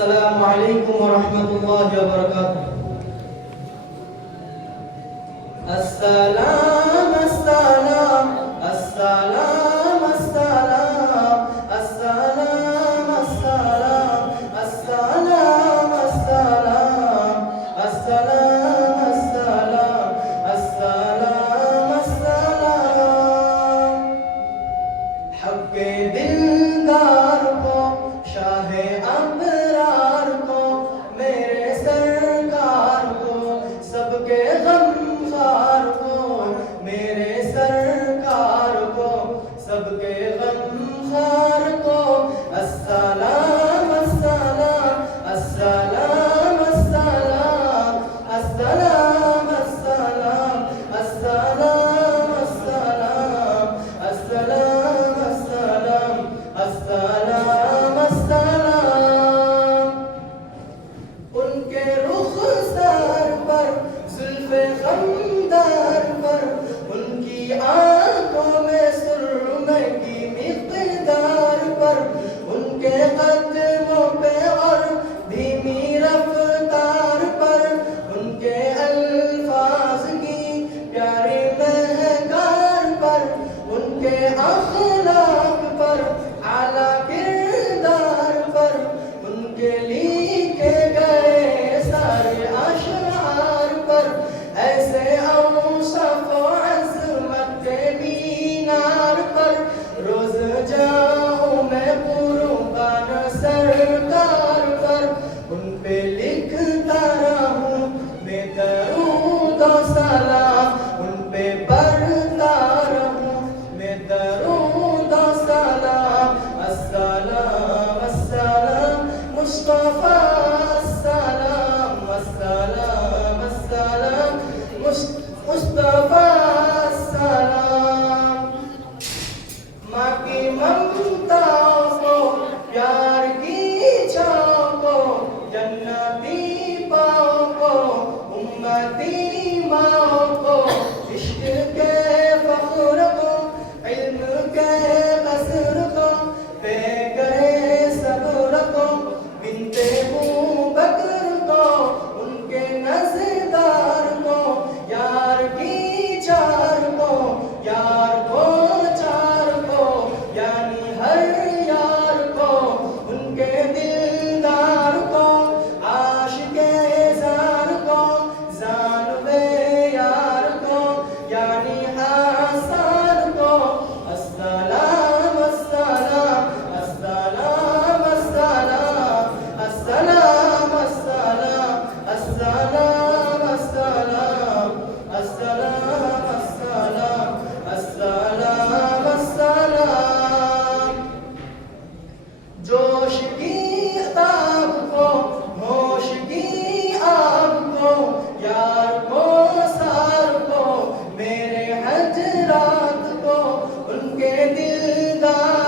अस्सलामु अलैकुम व रहमतुल्लाहि व बरकातुहू। अस्सलाम अस्सलाम अस्सलाम अस्सलाम अस्सलाम अस्सलाम अस्सलाम अस्सलाम अस्सलाम अस्सलाम अस्सलाम। हक़्क़े दिलदार को शाहे अबरार को मेरे सरकार को सबके गमखार को मेरे सरकार को सबके गमखार को अस्सलाम अस्सलाम अस्सलाम अस्सलाम अस्सलाम अस्सलाम अस्सलाम अस्सलाम अस्सलाम अस्सलाम अस्सलाम। उनके रुख़सार पर जुल्फ़े ग़मदार पर उनकी आँखों में सुरमे की मिक़दार पर उनके क़दमों पे और धीमी रफ़्तार पर उनके अल्फाज़ की प्यारी महकार पर उनके अख़लाक़ पर आला किरदार पर उनके लिखे गए सारे अशआर पर ऐसे औसफ़ व अज़मत के मीनार पर रोज़ जाऊं मैं कुर्बान सरकार पर उन पे लिखता रहूं मैं दरूद व सलाम उन पे पढ़ता रहूं मैं दरूद व सलाम। अस्सलाम अस्सलाम मुस्तफ़ा अस्सलाम अस्सलाम अस्सलाम मुस्तफ़ा अस्सलाम। माँ की ममता को प्यार की छाँव को जन्नती पाँव को उम्मती माँ को इश्क़ के फ़ख्र को इल्म के क़स्र को पे करे सब्र को बिन्ते बकर को उनके नज़दार को यार की चार को यार को चार को यानी हर यार को उनके दिलदार को आशिक़े ज़ार को जानबे यार को यानी आसार को अस्सलाम अस्सलाम अस्सलाम अस्सलाम अस्सलाम अस्सलाम अस्सलाम अस्सलाम अस्सलाम अस्सलाम अस्सलाम। जोश की ताब को होश की आब को यार को सार को मेरे हजरात को उनके दिलदार